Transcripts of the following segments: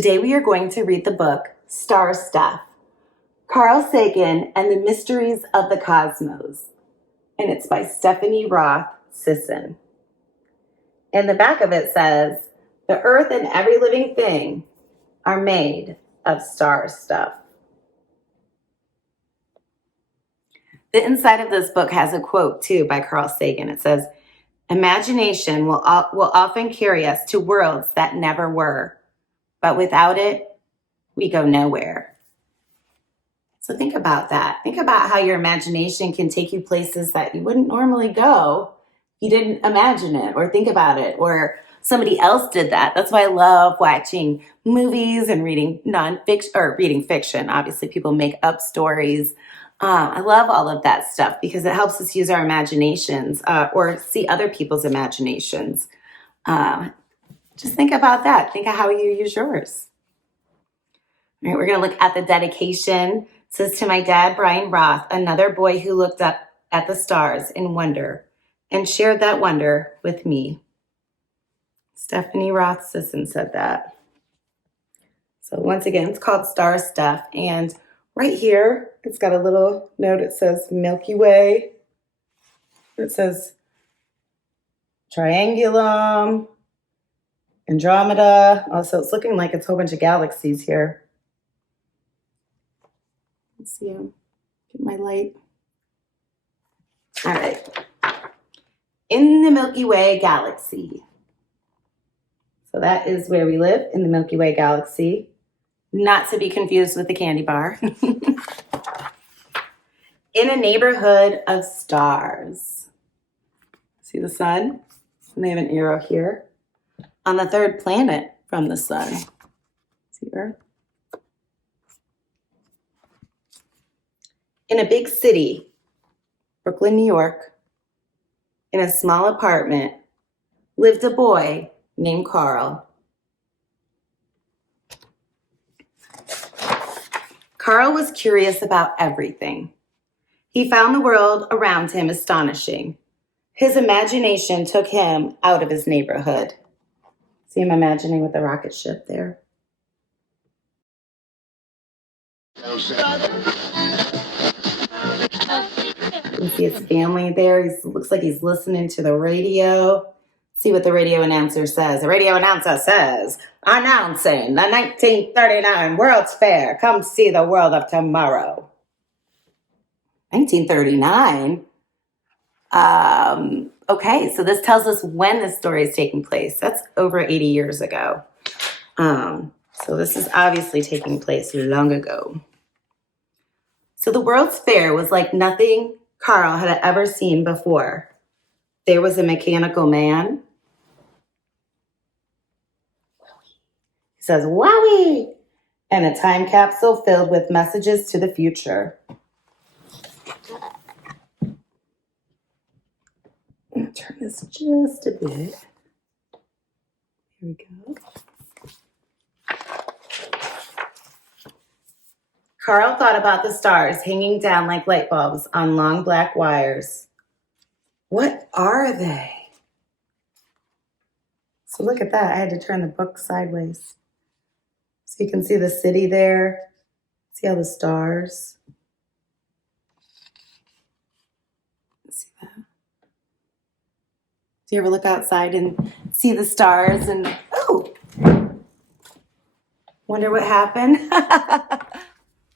Today we are going to read the book Star Stuff, Carl Sagan and the Mysteries of the Cosmos, and it's by Stephanie Roth Sisson. In the back of it says, the earth and every living thing are made of star stuff. The inside of this book has a quote too by Carl Sagan. It says, imagination will often carry us to worlds that never were, but without it, we go nowhere. So think about that. Think about how your imagination can take you places that you wouldn't normally go. You didn't imagine it or think about it, or somebody else did that. That's why I love watching movies and reading nonfiction or reading fiction. Obviously, people make up stories. I love all of that stuff because it helps us use our imaginations or see other people's imaginations. Just think about that. Think of how you use yours. All right, we're going to look at the dedication. It says, to my dad, Brian Roth, another boy who looked up at the stars in wonder and shared that wonder with me. Stephanie Roth Sisson said that. So once again, it's called Star Stuff. And right here, it's got a little note. It says Milky Way. It says Triangulum, Andromeda. Also, it's looking like it's a whole bunch of galaxies here. Let's see, get my light. All right. In the Milky Way galaxy. So that is where we live, in the Milky Way galaxy. Not to be confused with the candy bar. In a neighborhood of stars. See the sun? And they have an arrow here. On the third planet from the sun. See Earth? In a big city, Brooklyn, New York, in a small apartment, lived a boy named Carl. Carl was curious about everything. He found the world around him astonishing. His imagination took him out of his neighborhood. See him imagining with the rocket ship there. You can see his family there. He looks like he's listening to the radio. See what the radio announcer says. The radio announcer says, announcing the 1939 World's Fair. Come see the world of tomorrow. 1939? Okay, so this tells us when the story is taking place. That's over 80 years ago. So this is obviously taking place long ago. So the World's Fair was like nothing Carl had ever seen before. There was a mechanical man. He says, wowie! And a time capsule filled with messages to the future. I'm going to turn this just a bit. Here we go. Carl thought about the stars hanging down like light bulbs on long black wires. What are they? So look at that. I had to turn the book sideways. So you can see the city there. See all the stars. See that? Do you ever look outside and see the stars and, oh, wonder what happened?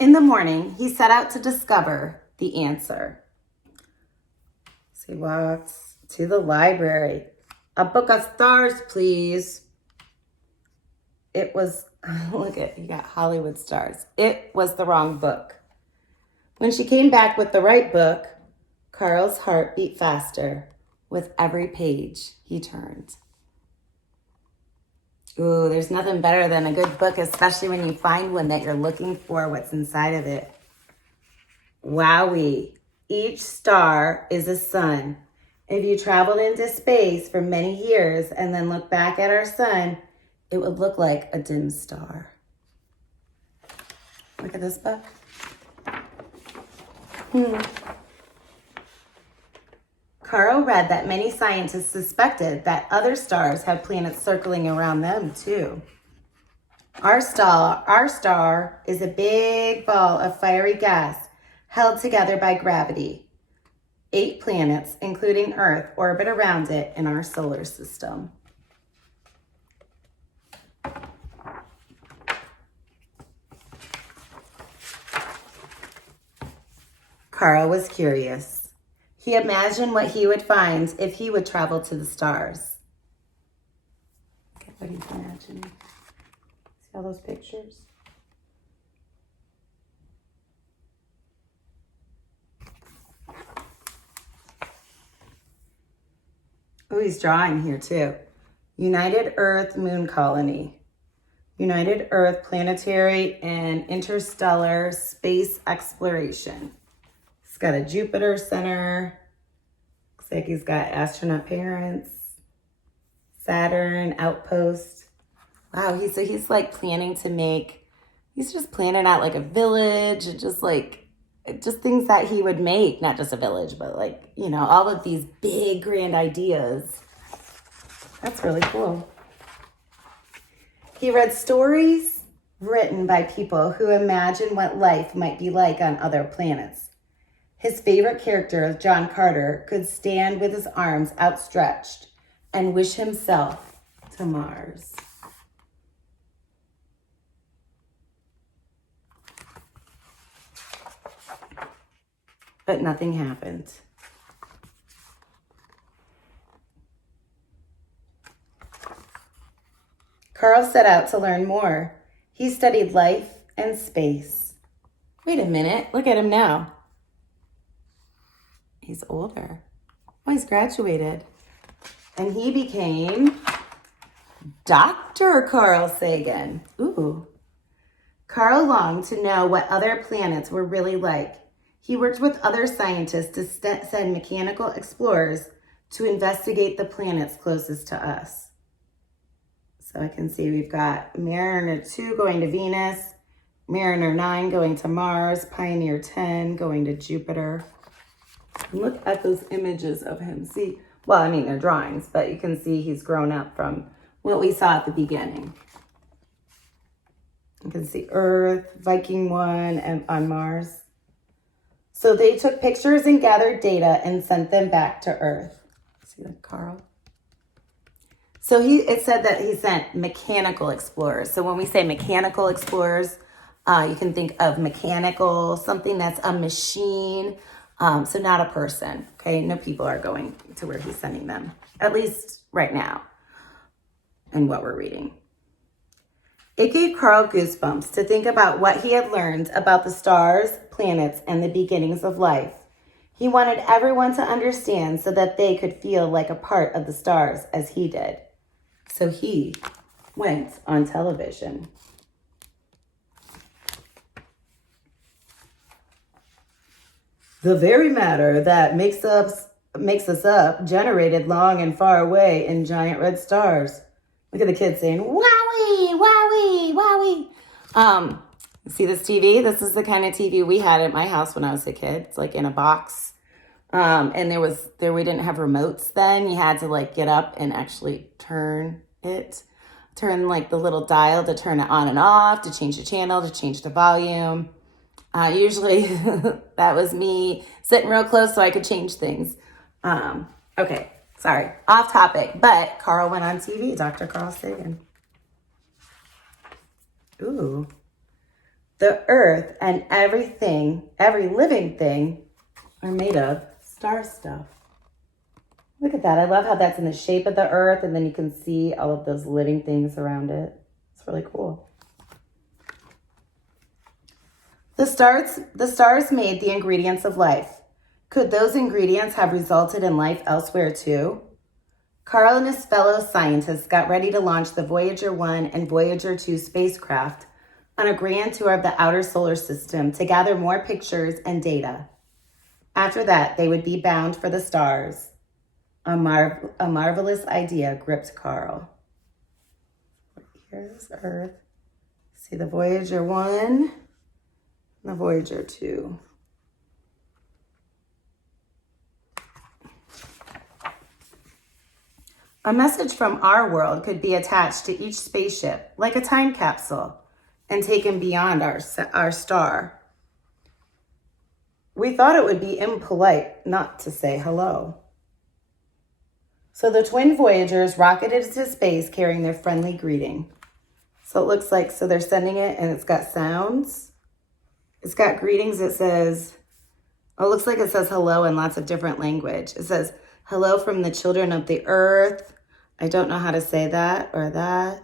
In the morning, he set out to discover the answer. So he walks to the library. A book of stars, please. It was, look at, you got Hollywood stars. It was the wrong book. When she came back with the right book, Carl's heart beat faster with every page he turned. Ooh, there's nothing better than a good book, especially when you find one that you're looking for what's inside of it. Wowee. Each star is a sun. If you traveled into space for many years and then look back at our sun, it would look like a dim star. Look at this book. Carl read that many scientists suspected that other stars had planets circling around them too. Our star is a big ball of fiery gas held together by gravity. 8 planets, including Earth, orbit around it in our solar system. Carl was curious. He imagined what he would find if he would travel to the stars. Look at what he's imagining. See all those pictures? Oh, he's drawing here too. United Earth Moon Colony. United Earth Planetary and Interstellar Space Exploration. He's got a Jupiter Center. Looks like he's got astronaut parents. Saturn Outpost. Wow, he's like planning to make, he's just planning out like a village and just things that he would make, not just a village, but like, you know, all of these big grand ideas. That's really cool. He read stories written by people who imagine what life might be like on other planets. His favorite character, John Carter, could stand with his arms outstretched and wish himself to Mars. But nothing happened. Carl set out to learn more. He studied life and space. Wait a minute, look at him now. He's older. Oh, he's graduated. And he became Dr. Carl Sagan. Ooh. Carl longed to know what other planets were really like. He worked with other scientists to send mechanical explorers to investigate the planets closest to us. So I can see we've got Mariner 2 going to Venus, Mariner 9 going to Mars, Pioneer 10 going to Jupiter. And look at those images of him. See, well, I mean, they're drawings, but you can see he's grown up from what we saw at the beginning. You can see Earth, Viking 1, and on Mars. So they took pictures and gathered data and sent them back to Earth. See that, Carl? So it said that he sent mechanical explorers. So when we say mechanical explorers, you can think of mechanical, something that's a machine. So not a person, okay? No people are going to where he's sending them, at least right now in what we're reading. It gave Carl goosebumps to think about what he had learned about the stars, planets, and the beginnings of life. He wanted everyone to understand so that they could feel like a part of the stars as he did. So he went on television. The very matter that makes us up generated long and far away in giant red stars. Look at the kids saying, "Wowie, wowie, wowie." See this TV? This is the kind of TV we had at my house when I was a kid. It's like in a box. And we didn't have remotes then. You had to like get up and actually turn like the little dial to turn it on and off, to change the channel, to change the volume. Usually that was me sitting real close so I could change things. Okay, sorry, off topic, but Carl went on TV, Dr. Carl Sagan. Ooh, the earth and everything, every living thing are made of star stuff. Look at that. I love how that's in the shape of the earth, and then you can see all of those living things around it. It's really cool. The stars made the ingredients of life. Could those ingredients have resulted in life elsewhere too? Carl and his fellow scientists got ready to launch the Voyager 1 and Voyager 2 spacecraft on a grand tour of the outer solar system to gather more pictures and data. After that, they would be bound for the stars. A marvelous idea gripped Carl. Here's Earth. See the Voyager 1, the Voyager 2. A message from our world could be attached to each spaceship, like a time capsule, and taken beyond our star. We thought it would be impolite not to say hello. So the twin Voyagers rocketed into space carrying their friendly greeting. So it looks like, so they're sending it and it's got sounds. It's got greetings. It says, oh, it looks like it says hello in lots of different language. It says, hello from the children of the earth. I don't know how to say that or that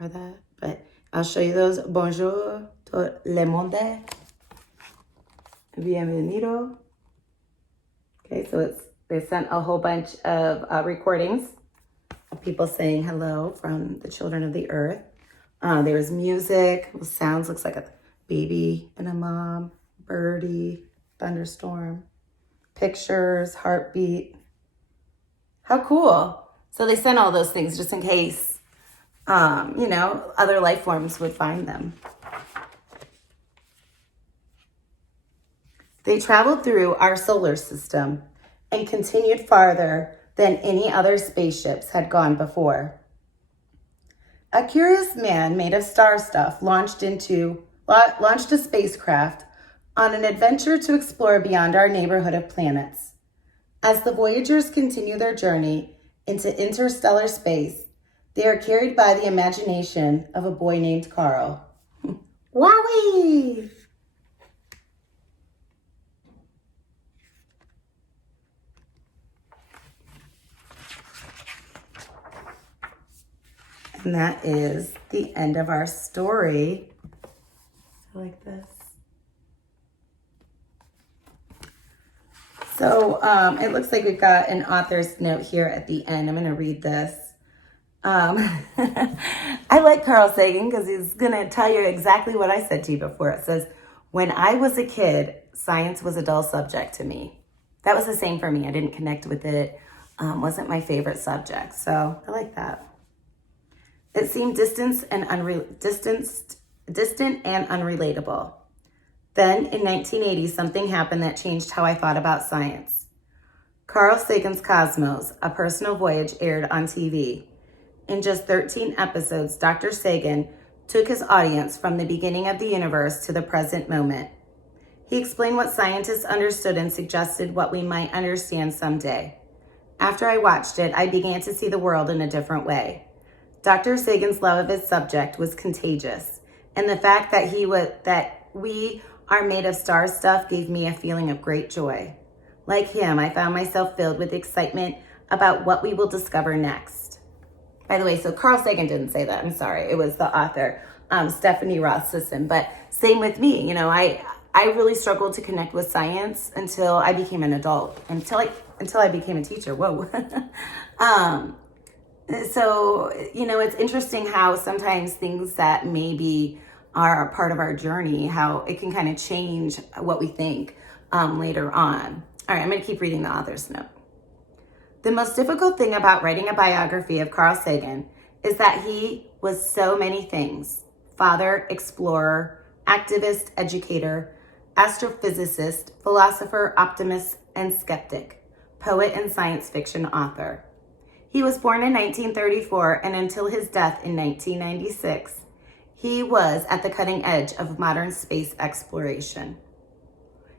or that, but I'll show you those. Bonjour, tout le monde. Bienvenido. Okay, so they sent a whole bunch of recordings of people saying hello from the children of the earth. There was music, sounds, looks like a baby and a mom, birdie, thunderstorm, pictures, heartbeat. How cool. So they sent all those things just in case, other life forms would find them. They traveled through our solar system and continued farther than any other spaceships had gone before. A curious man made of star stuff launched a spacecraft on an adventure to explore beyond our neighborhood of planets. As the Voyagers continue their journey into interstellar space, they are carried by the imagination of a boy named Carl. Wowee! And that is the end of our story. Like this. So it looks like we've got an author's note here at the end. I'm going to read this. I like Carl Sagan because he's going to tell you exactly what I said to you before. It says, when I was a kid, science was a dull subject to me. That was the same for me. I didn't connect with it. Wasn't my favorite subject. So I like that. It seemed distant and unrelatable. Then, in 1980, something happened that changed how I thought about science. Carl Sagan's Cosmos, A Personal Voyage, aired on TV. In just 13 episodes, Dr. Sagan took his audience from the beginning of the universe to the present moment. He explained what scientists understood and suggested what we might understand someday. After I watched it, I began to see the world in a different way. Dr. Sagan's love of his subject was contagious, and the fact that we are made of star stuff gave me a feeling of great joy. Like him, I found myself filled with excitement about what we will discover next. By the way, so Carl Sagan didn't say that. I'm sorry. It was the author, Stephanie Roth Sisson. But same with me. I really struggled to connect with science until I became an adult, until I became a teacher. Whoa. So, it's interesting how sometimes things that maybe are a part of our journey, how it can kind of change what we think later on. All right, I'm going to keep reading the author's note. The most difficult thing about writing a biography of Carl Sagan is that he was so many things: father, explorer, activist, educator, astrophysicist, philosopher, optimist, and skeptic, poet and science fiction author. He was born in 1934, and until his death in 1996, he was at the cutting edge of modern space exploration.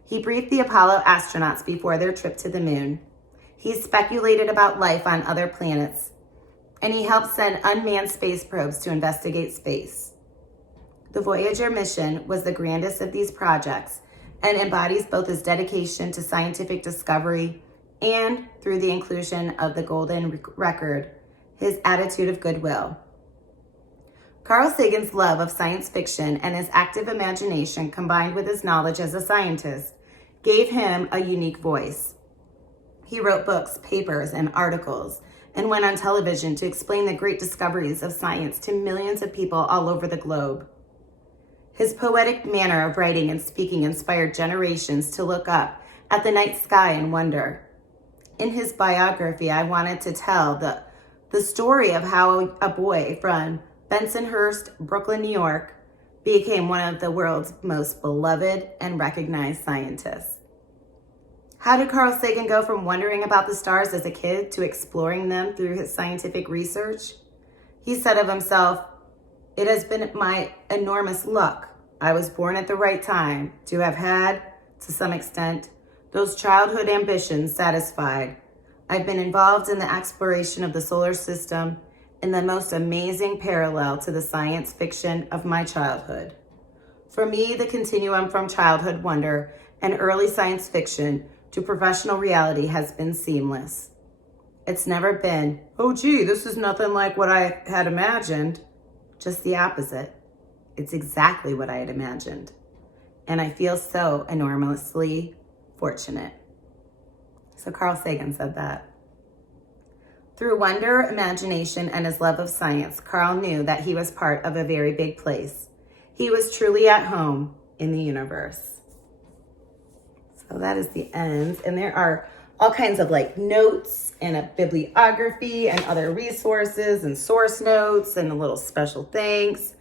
He briefed the Apollo astronauts before their trip to the moon. He speculated about life on other planets, and he helped send unmanned space probes to investigate space. The Voyager mission was the grandest of these projects and embodies both his dedication to scientific discovery and, through the inclusion of the golden record, his attitude of goodwill. Carl Sagan's love of science fiction and his active imagination, combined with his knowledge as a scientist, gave him a unique voice. He wrote books, papers, and articles, and went on television to explain the great discoveries of science to millions of people all over the globe. His poetic manner of writing and speaking inspired generations to look up at the night sky and wonder. In his biography, I wanted to tell the story of how a boy from Bensonhurst, Brooklyn, New York, became one of the world's most beloved and recognized scientists. How did Carl Sagan go from wondering about the stars as a kid to exploring them through his scientific research? He said of himself, "It has been my enormous luck. I was born at the right time to have had, to some extent, those childhood ambitions satisfied. I've been involved in the exploration of the solar system in the most amazing parallel to the science fiction of my childhood. For me, the continuum from childhood wonder and early science fiction to professional reality has been seamless. It's never been, oh gee, this is nothing like what I had imagined. Just the opposite. It's exactly what I had imagined. And I feel so enormously fortunate." So Carl Sagan said that. Through wonder, imagination, and his love of science, Carl knew that he was part of a very big place. He was truly at home in the universe. So that is the end. And there are all kinds of like notes and a bibliography and other resources and source notes and a little special thanks.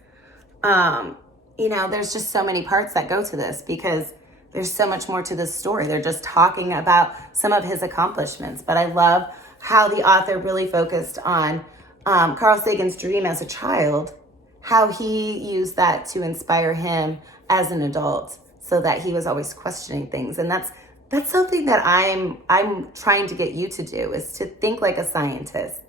There's just so many parts that go to this because there's so much more to this story. They're just talking about some of his accomplishments. But I love how the author really focused on Carl Sagan's dream as a child, how he used that to inspire him as an adult so that he was always questioning things. And that's something that I'm trying to get you to do, is to think like a scientist,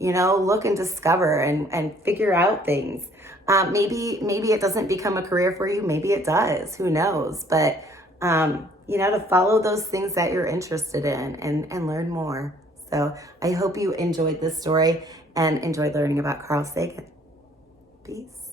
look and discover and figure out things. Maybe it doesn't become a career for you. Maybe it does. Who knows? But, to follow those things that you're interested in and learn more. So I hope you enjoyed this story and enjoyed learning about Carl Sagan. Peace.